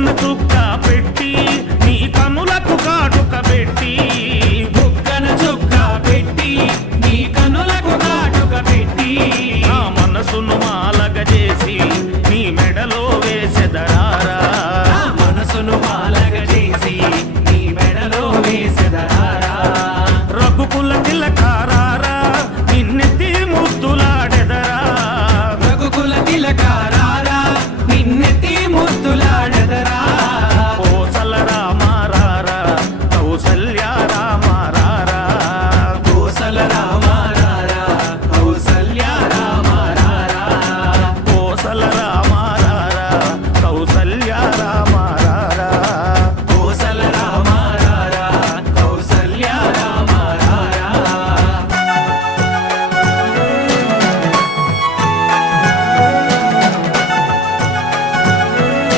బుగ్గన చుక్క పెట్టి నీ కనులకు కాటుక పెట్టి బుగ్గన చుక్క పెట్టి నీ కనులకు కాటుక పెట్టి నా మనసును మాలగ చేసి